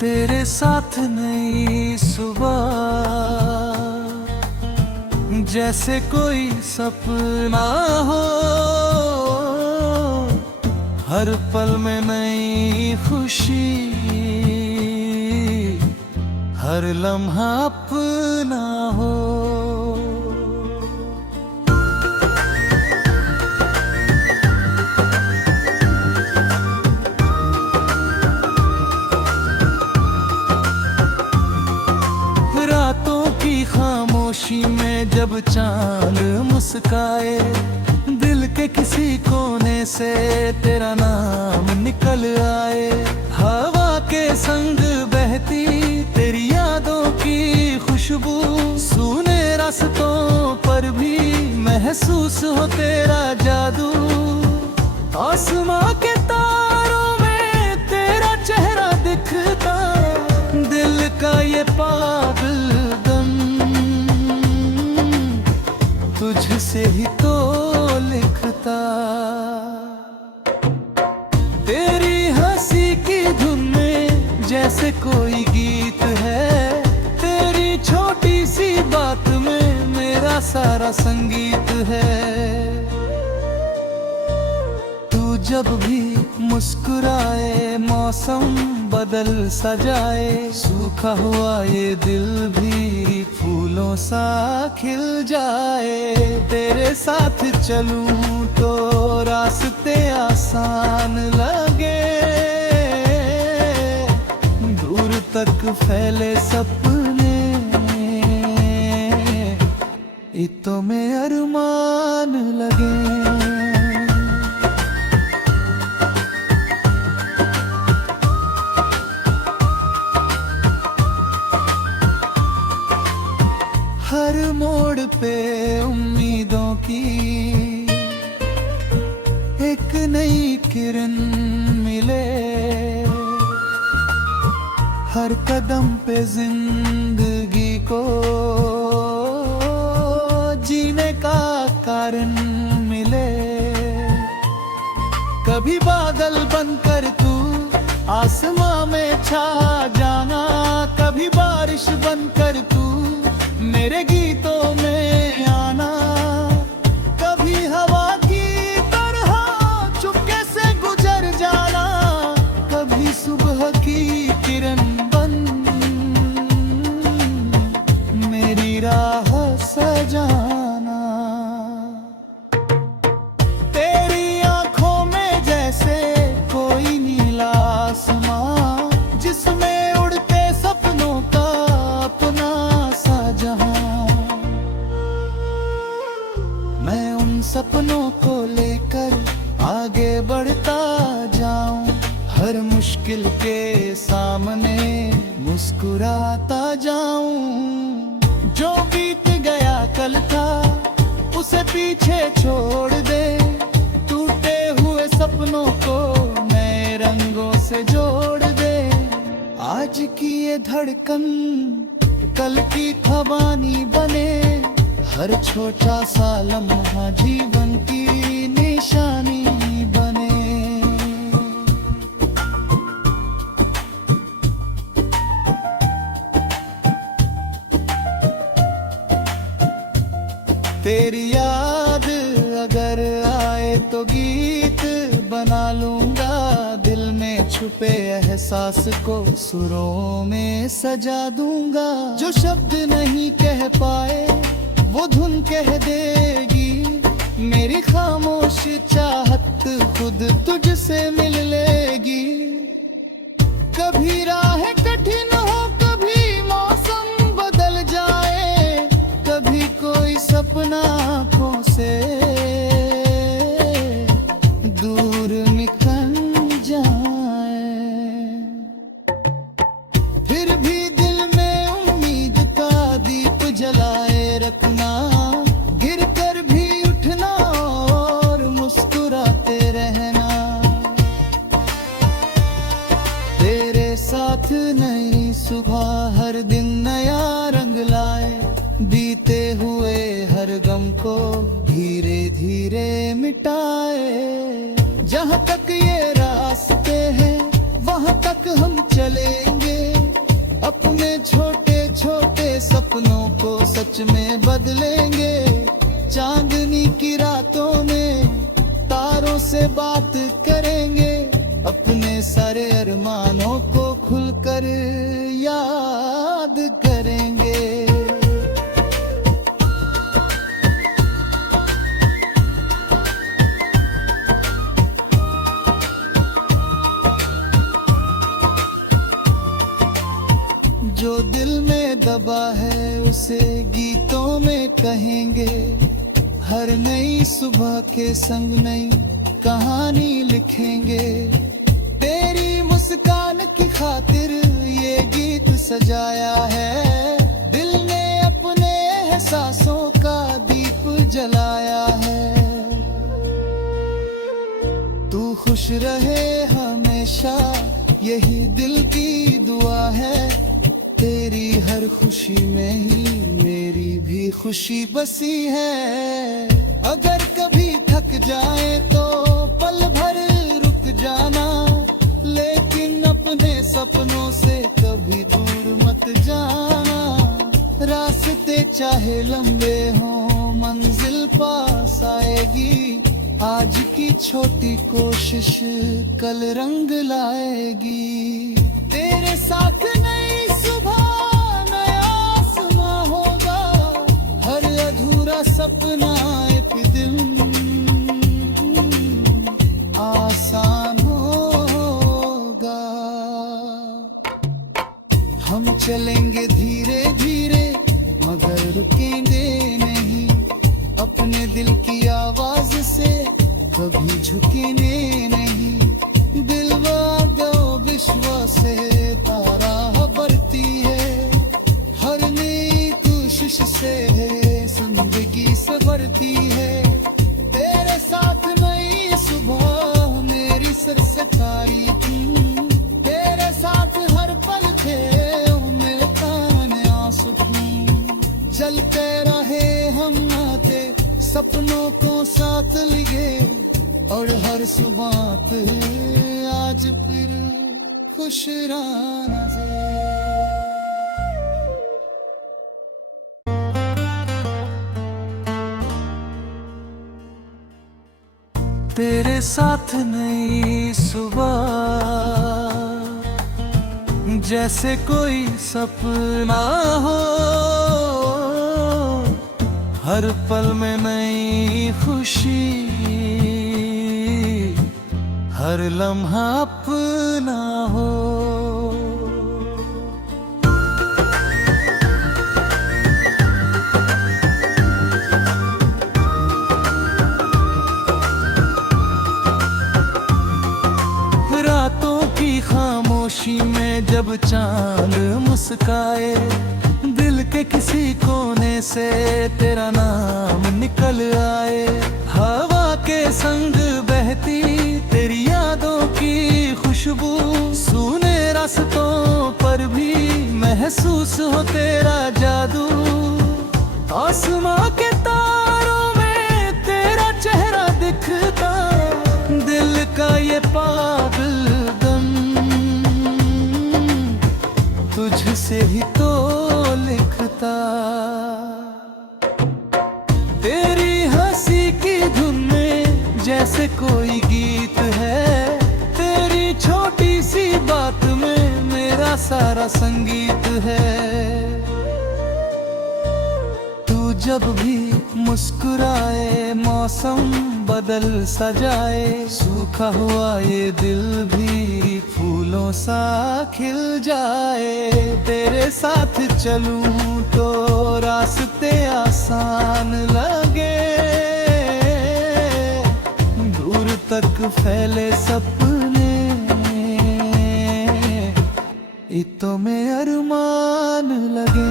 तेरे साथ नई सुबह जैसे कोई सपना हो, हर पल में नई खुशी, हर लम्हा अपना हो। रातों की खामोशी में जब चांद मुस्काए, दिल के किसी कोने से तेरा नाम निकल आए। हवा के संग बहती तेरी यादों की खुशबू, सूने रास्तों पर भी महसूस हो तेरा जादू। आसमां के तारों में तेरा चेहरा दिखता, दिल का ये पागलपन तुझसे ही तो लिखता। तेरी हंसी की धुन में जैसे कोई गीत है, तेरी छोटी सी बात में मेरा सारा संगीत है। तू जब भी मुस्कुराए मौसम बदल सा जाए, सूखा हुआ ये दिल भी फूलों सा खिल जाए। तेरे साथ चलूं तो रास्ते आसान लगे, दूर तक फैले सपने इतों में अरमान लगे। हर मोड़ पे उम्मीदों की एक नई किरण मिले, हर कदम पे जिंदगी को जीने का कारण मिले। कभी बादल बनकर तू आसमां में छा जाना, कभी बारिश बनकर तू मेरे गीतों में आना। कभी हवा की तरह चुपके से गुजर जाना, कभी सुबह की किरण बन मेरी राह सजाना। तेरी आंखों में जैसे कोई नीला आसमां, जिसमें उड़ते सपनों का अपना सपनों को लेकर आगे बढ़ता जाऊं, हर मुश्किल के सामने मुस्कुराता जाऊं। जो बीत गया कल था उसे पीछे छोड़ दे, टूटे हुए सपनों को नए रंगों से जोड़ दे। आज की ये धड़कन कल की कहानी बने, हर छोटा सा लम्हा जीवन की निशानी बने। तेरी याद अगर आए तो गीत बना लूंगा, दिल में छुपे एहसास को सुरों में सजा दूंगा। जो शब्द नहीं कह पाए वो धुन कह देगी, मेरी खामोश चाहत खुद तुझसे मिल लेगी। कभी राह कठिन हो, कभी मौसम बदल जाए, कभी कोई सपना आँखों से दूर निकल जाए, फिर भी दिल में उम्मीद का दीप जलाए रखना। गिर कर भी उठना और मुस्कुराते रहना। तेरे साथ नई सुबह हर दिन नया रंग लाए, बीते हुए हर गम को धीरे धीरे मिटाए। जहाँ तक ये रास्ते हैं वहाँ तक हम चलेंगे, सच में बदलेंगे। चांदनी की रातों में तारों से बात करेंगे, अपने सारे अरमानों को खुलकर याद करेंगे। जो दिल में दबा है उसे गीतों में कहेंगे, हर नई सुबह के संग नई कहानी लिखेंगे। तेरी मुस्कान की खातिर ये गीत सजाया है, दिल ने अपने एहसासों का दीप जलाया है। तू खुश रहे हमेशा यही दिल की दुआ है, तेरी हर खुशी में ही मेरी भी खुशी बसी है। अगर कभी थक जाए तो पल भर रुक जाना, लेकिन अपने सपनों से कभी दूर मत जाना। रास्ते चाहे लंबे हों मंजिल पास आएगी, आज की छोटी कोशिश कल रंग लाएगी। तेरे साथ नई सुबह नया आसमां होगा, हर अधूरा सपना एक दिन आसान होगा। हम चलेंगे धीरे धीरे मगर रुकेंगे नहीं, अपने दिल की आवाज से कभी झुकेंगे नहीं। दिल वादो विश्व से तारा बढ़ती है, हर नई कोशिश से जिंदगी संवरती है। तेरे साथ नई सुबह मेरी सरसकारी, तेरे साथ हर पल थे मिलता नया सुकून। चलते रहे हम नाते सपनों को साथ लिए, और हर सुबह पे आज फिर खुश रहना से। तेरे साथ नई सुबह जैसे कोई सपना हो, हर पल में नई खुशी, हर लम्हा अपना हो। रातों की खामोशी में जब चांद मुस्काए, दिल के किसी कोने से तेरा नाम निकल आए। हवा के संग बहती तेरी यादों की खुशबू, सूने रास्तों पर भी महसूस हो तेरा जादू। आसमां के तारों में तेरा चेहरा दिखता, दिल का ये पागलपन तुझसे ही तो लिखता। तेरी हंसी की धुन में जैसे कोई गीत है, तेरी छोटी सी बात में मेरा सारा संगीत है। तू जब भी मुस्कुराए मौसम बदल सा जाए, सूखा हुआ ये दिल भी फूलों सा खिल जाए। तेरे साथ चलूं तो रास्ते आसान लगे, दूर तक फैले सपने इतों में अरमान लगे।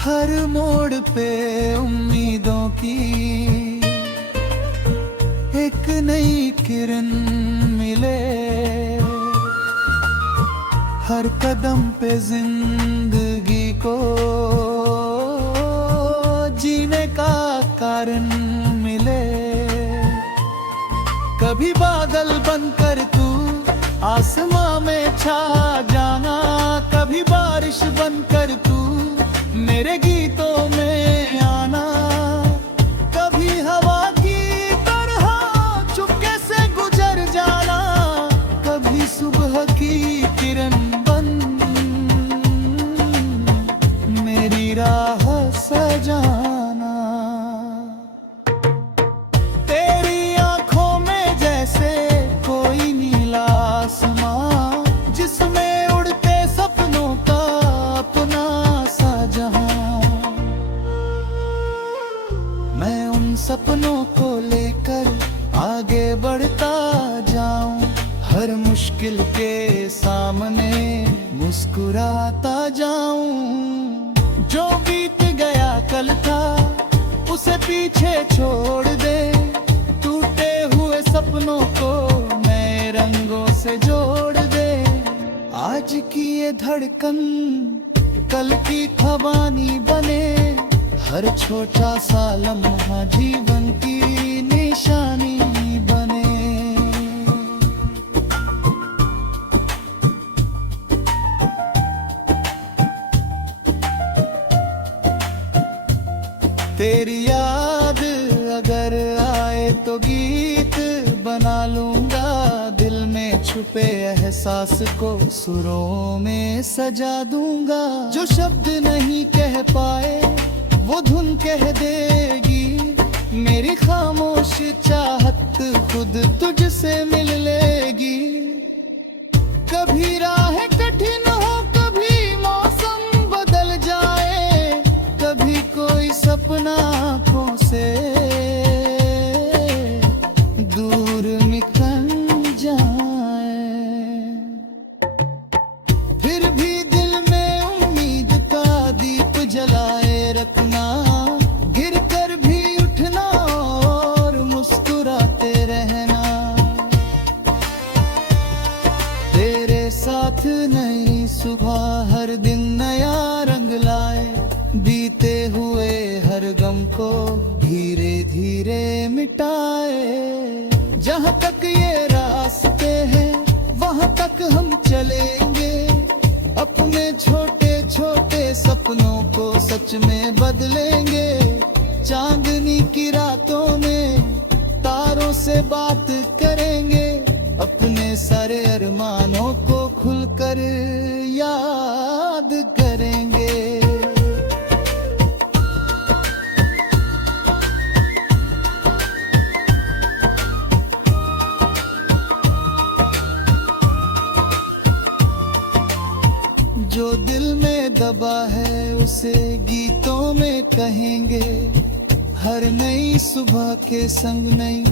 हर मोड़ पे उम्मीदों की एक नई किरण मिले, हर कदम पे जिंदगी को जीने का कारण मिले। कभी बादल बनकर तू आसमां में छा जाना, कभी बारिश बनकर तू मेरे गीतों में आना, कभी हवा की तरह चुपके से गुजर जाना, कभी सुबह की किरण बन मेरी राह सजाना। तेरी आंखों में जैसे कोई नीला आसमां, जिसमें उड़ते सपनों का अपना सा जहां। मैं उन सपनों को लेकर आगे बढ़ता जाऊं, हर मुश्किल के सामने मुस्कुराता जाऊं। जो बीत गया कल था उसे पीछे छोड़ दे, टूटे हुए सपनों को नए रंगों से जोड़ दे। आज की ये धड़कन कल की खबानी बने, हर छोटा सा लम्हा जीवन की निशानी बने। तेरी याद अगर आए तो गीत बना लूंगा, दिल में छुपे एहसास को सुरों में सजा दूंगा। जो शब्द नहीं कह पाए वो धुन कह देगी, मेरी खामोश चाहत खुद तुझसे मिल लेगी। कभी राह कठिन हो, कभी मौसम बदल जाए, कभी कोई सपना आँखों से दूर निकल जाए, फिर भी दिल में उम्मीद का दीप जलाए रखना। गिर कर भी उठना और मुस्कुराते रहना। तेरे साथ नई सुबह हर दिन नया रंग लाए, बीते हुए हर गम को धीरे धीरे मिटाए। जहाँ तक ये रास्ते हैं वहाँ तक हम चलेंगे, अपने छोटे छोटे सपनों को सच में बदलेंगे। चांदनी की रातों में तारों से बात करेंगे, अपने सारे अरमानों को खुलकर याद करेंगे। जो दिल में दबा है उसे गीतों में कहेंगे, हर नई सुबह के संग नई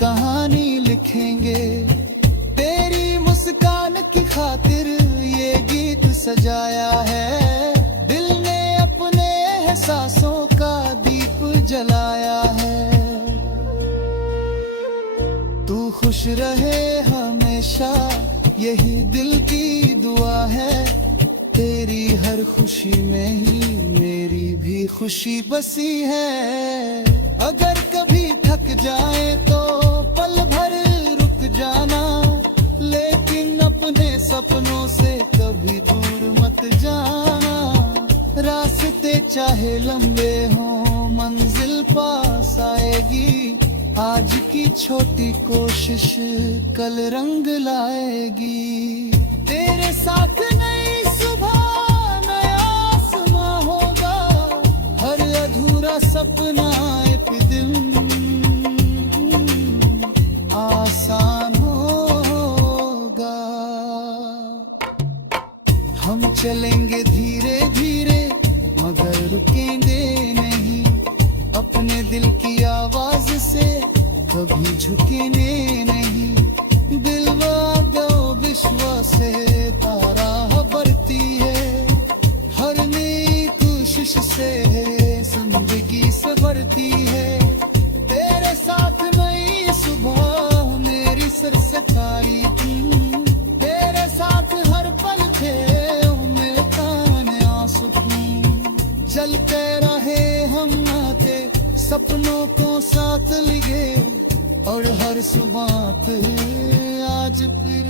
कहानी लिखेंगे। तेरी मुस्कान की खातिर ये गीत सजाया है, दिल ने अपने एहसासों का दीप जलाया है। तू खुश रहे हमेशा यही दिल की दुआ है, तेरी हर खुशी में ही मेरी भी खुशी बसी है। अगर कभी थक जाए तो पल भर रुक जाना, लेकिन अपने सपनों से कभी दूर मत जाना। रास्ते चाहे लंबे हों मंजिल पास आएगी, आज की छोटी कोशिश कल रंग लाएगी। तेरे साथ नई सुबह नया आसमां होगा, हर अधूरा सपना एक दिन आसान होगा। हम चलेंगे धीरे धीरे मगर रुकेंगे नहीं, अपने दिल की आवाज से कभी झुकेंगे नहीं। दिल वादो विश्वास से तारा बढ़ती है, हर नई कोशिश से जिंदगी संवरती है। तेरे साथ नई सुबह मेरी सरसकारी, तेरे साथ हर पल थे मेरे कान आंसू। चलते रहे हम नाते सपनों को साथ लिए, और हर सुबह पे आज फिर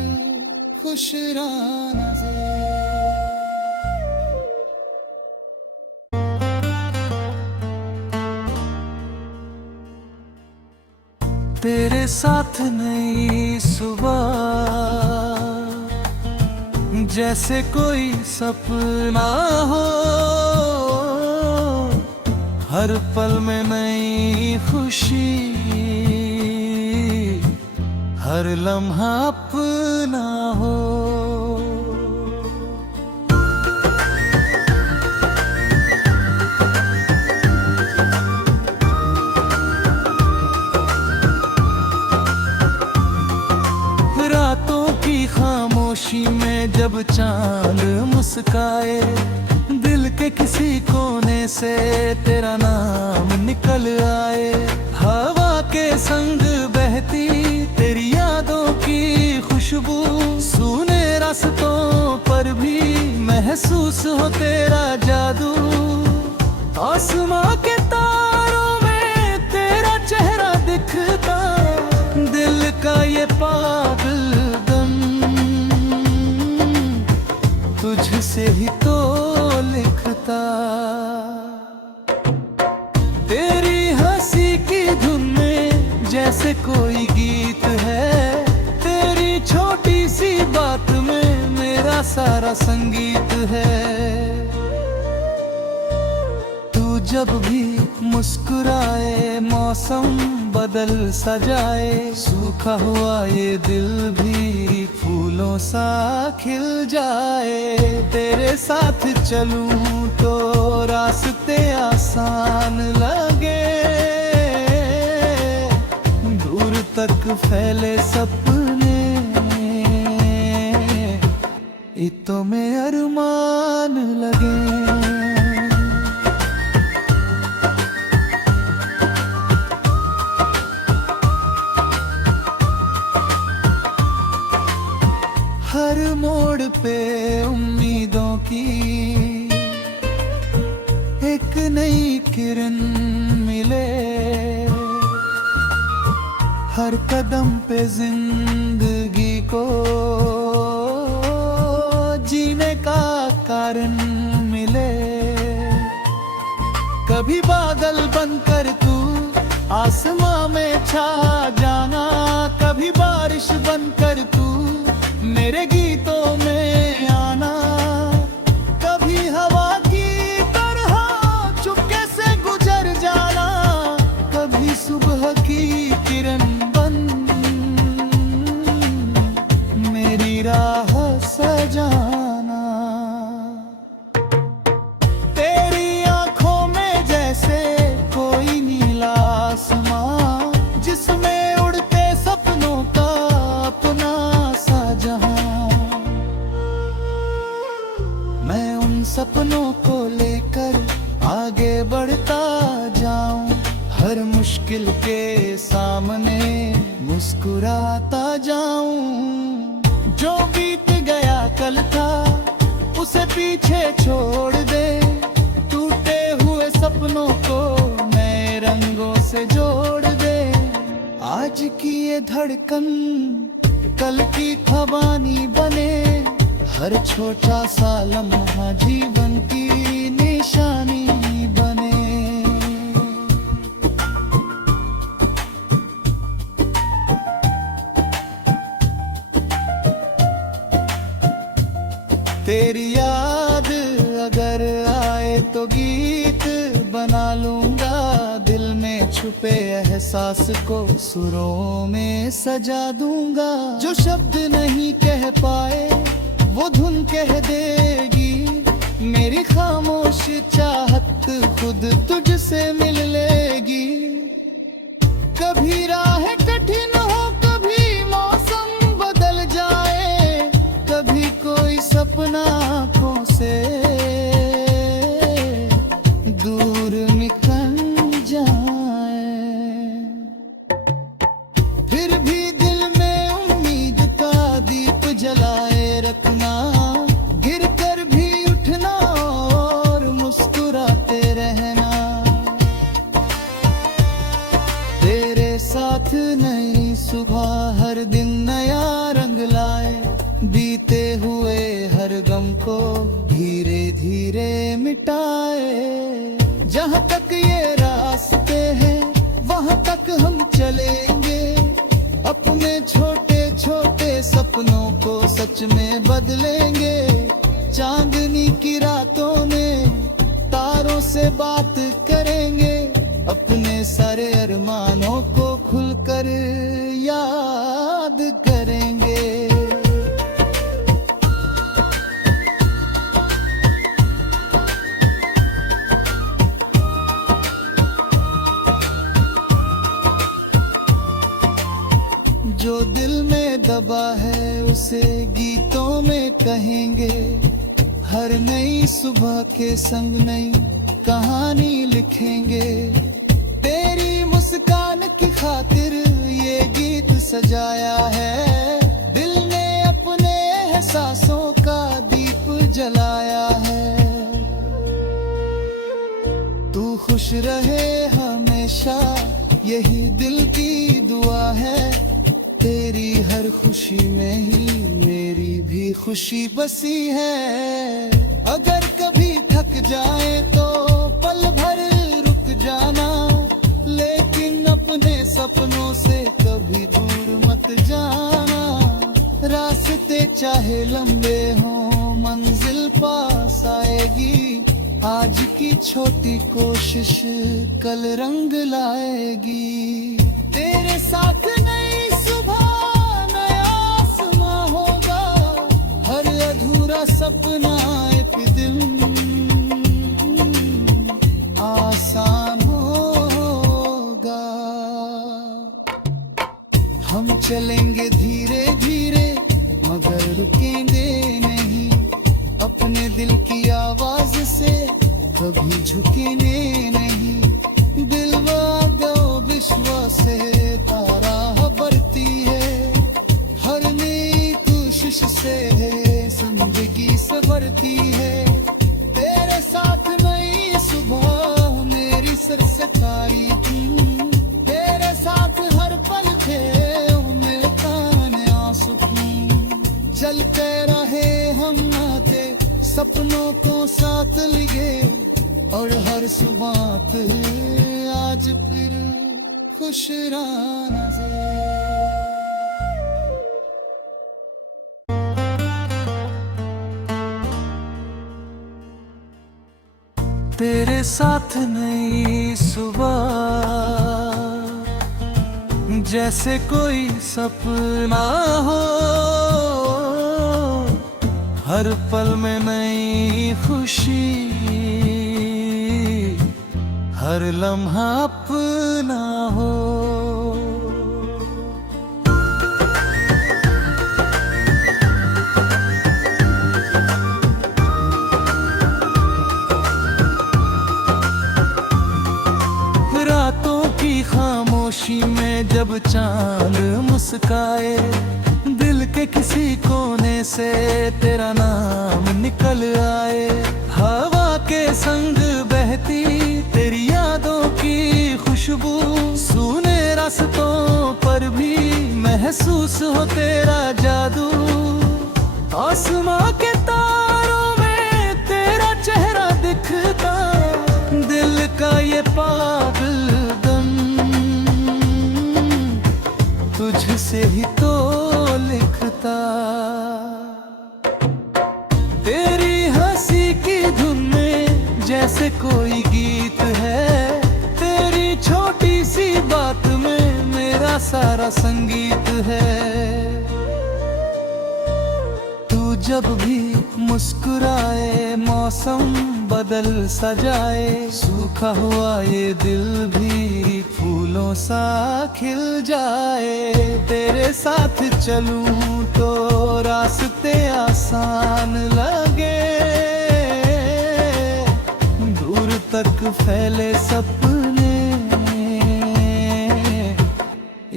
खुशराना से। तेरे साथ नई सुबह जैसे कोई सपना हो, हर पल में नई खुशी, हर लम्हा अपना हो। रातों की खामोशी में जब चांद मुस्काए, दिल के किसी कोने से तेरा नाम निकल आए। हवा के संग बहती तेरी यादों की खुशबू, सूने रास्तों पर भी महसूस हो तेरा जादू। आसमां के तारों में तेरा चेहरा दिखता, दिल का ये पागलपन तुझसे ही तो लिखता। तेरी हंसी की धुन में जैसे कोई गीत है, तेरी छोटी सी बात में मेरा सारा संगीत है। तू जब भी मुस्कुराए मौसम बदल सा जाए, सूखा हुआ ये दिल भी फूलों सा खिल जाए। तेरे साथ चलूं तो रास्ते आसान लगे, दूर तक फैले सपने इतों में अरमान लगे। हर मोड़ पे उम्मीदों की एक नई किरण मिले, हर कदम पे जिंदगी को जीने का कारण मिले। कभी बादल बनकर तू आसमां में छा जाना, कभी बारिश बनकर तू मेरे गीतों में आना। कभी हवा की तरह चुपके से गुजर जाना, कभी सुबह की किरण बन मेरी राह सजाना। तेरी आंखों में जैसे कोई नीला आसमां, जिसमें उड़ते सपनों का अपना सा जहां। मैं उन सपनों को लेकर आगे बढ़ता जाऊं, हर मुश्किल के सामने मुस्कुराता जाऊं। जो बीत गया कल था उसे पीछे छोड़ दे, टूटे हुए सपनों को नए रंगों से जोड़ दे। आज की ये धड़कन कल की खबानी बने, हर छोटा सा लम्हा जीवन की निशानी बने। तेरी याद अगर आए तो गीत बना लूंगा, दिल में छुपे एहसास को सुरों में सजा दूंगा। जो शब्द नहीं कह पाए वो धुन कह देगी, मेरी खामोश चाहत खुद तुझसे मिल लेगी। कभी राह कठिन हो, कभी मौसम बदल जाए, कभी कोई सपना आँखों से दूर निकल जाए, फिर भी दिल में उम्मीद का दीप जलाए रखना। गिरते गम को धीरे धीरे मिटाए। जहाँ तक ये रास्ते हैं वहाँ तक हम चलेंगे, अपने छोटे छोटे सपनों को सच में बदलेंगे। चांदनी की रातों में तारों से बात करेंगे, अपने सारे अरमानों को खुलकर याद करेंगे। जो दिल में दबा है उसे गीतों में कहेंगे, हर नई सुबह के संग नई कहानी लिखेंगे। तेरी मुस्कान की खातिर ये गीत सजाया है, दिल ने अपने एहसासों का दीप जलाया है। तू खुश रहे हमेशा यही दिल की दुआ है, तेरी हर खुशी में ही मेरी भी खुशी बसी है। अगर कभी थक जाए तो पल भर रुक जाना, लेकिन अपने सपनों से कभी दूर मत जाना। रास्ते चाहे लंबे हों मंजिल पास आएगी, आज की छोटी कोशिश कल रंग लाएगी। तेरे साथ नई सुबह नया आसमां होगा, हर अधूरा सपना एक दिन आसान होगा। हम चलेंगे धीरे धीरे मगर रुकेंगे नहीं, अपने दिल की आवाज से कभी झुकेंगे नहीं। दिल वादो विश्वास से तारा बढ़ती है, हर नई कोशिश से जिंदगी संवरती है। तेरे साथ नई सुबह मेरी सरसकारी, तेरे साथ हर पल थे मिलता नया सुकून। चलते रहे हम नाते सपनों को साथ लिए, और हर सुबह पे आज फिर खुश रहना से। तेरे साथ नई सुबह जैसे कोई सपना हो, हर पल में नई खुशी, हर लम्हा अपना हो। रातों की खामोशी में जब चांद मुस्काए, दिल के किसी कोने से तेरा नाम निकल आए। हवा के संग बहती तेरी यादों की खुशबू, सूने रास्तों पर भी महसूस हो तेरा जादू। आसमां के तारों में तेरा चेहरा दिखता, दिल का ये पागलपन तुझसे ही तो लिखता। तेरी हंसी की धुन में जैसे कोई गीत है, तेरी छोटी सी बात में मेरा सारा संगीत है। तू जब भी मुस्कुराए मौसम बदल सा जाए, सूखा हुआ ये दिल भी फूलों सा खिल जाए। तेरे साथ चलूं तो रास्ते आसान लगे, दूर तक फैले सपने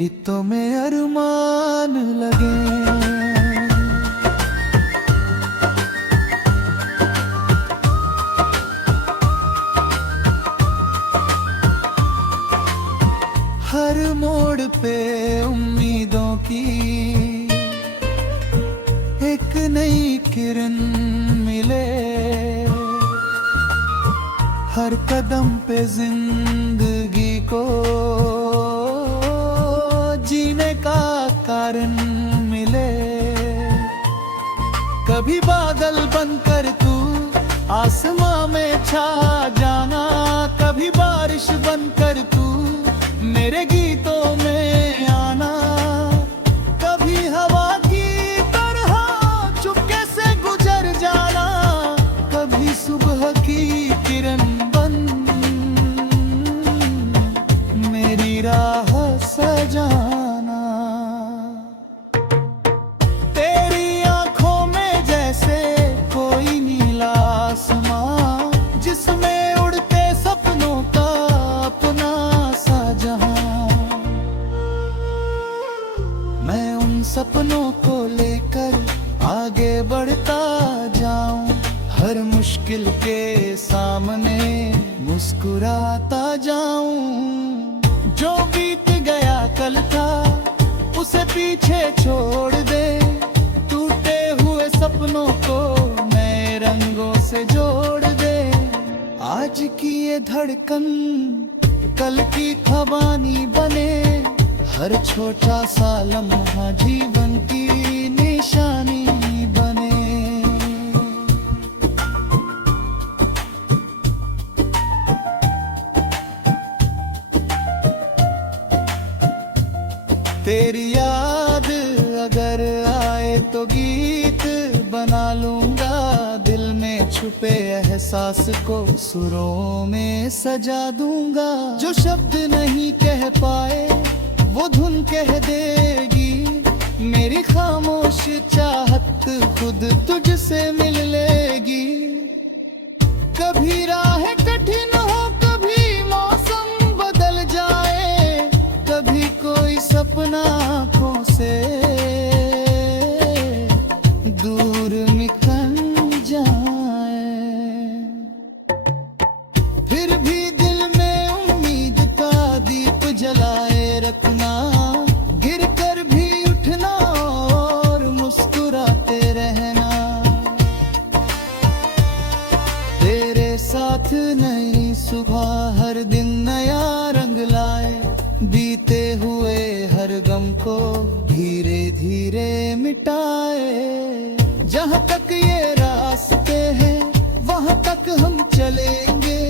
इतों में अरमान लगे। हर मोड़ पे उम्मीदों की एक नई किरण हर कदम पे जिंदगी को जीने का कारण मिले। कभी बादल बनकर तू आसमां में छा जाना, कभी बारिश बनकर तू मेरे गीतों में आना, कभी हवा की तरह चुपके से गुजर जाना, कभी सुबह की किरण बन मेरी राह सजाना। तेरी आंखों में जैसे कोई नीला आसमां, जिसमें उड़ते सपनों का अपना सा जहां। मैं उन सपनों को लेकर आगे बढ़ता जाऊं, हर मुश्किल के सामने मुस्कुराता जाऊं। जो बीत गया कल था उसे पीछे छोड़ दे, टूटे हुए सपनों को नए रंगों से जोड़ दे। आज की ये धड़कन कल की खबानी बने, हर छोटा सा लम्हा जीवन की निशानी बने। तेरी याद अगर आए तो गीत बना लूंगा, दिल में छुपे एहसास को सुरों में सजा दूंगा। जो शब्द नहीं कह पाए वो धुन कह देगी, मेरी खामोश चाहत खुद तुझसे मिल लेगी। कभी राह कठिन हो, कभी मौसम बदल जाए, कभी कोई सपना आँखों से दूर निकल जाए, फिर भी दिल में उम्मीद का दीप जलाए रखना। गिर कर भी उठना और मुस्कुराते रहना। तेरे साथ नई सुबह हर दिन नया रंग लाए, बीते हुए हर गम को धीरे धीरे मिटाए। जहाँ तक ये रास्ते हैं वहाँ तक हम चलेंगे,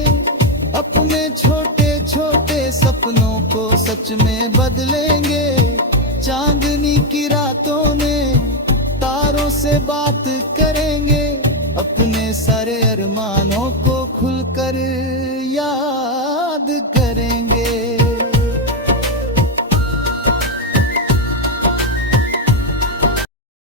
अपने छोटे छोटे सपनों को सच में बदलेंगे। चांदनी की रातों में तारों से बात करेंगे, अपने सारे अरमानों को खुलकर याद करें।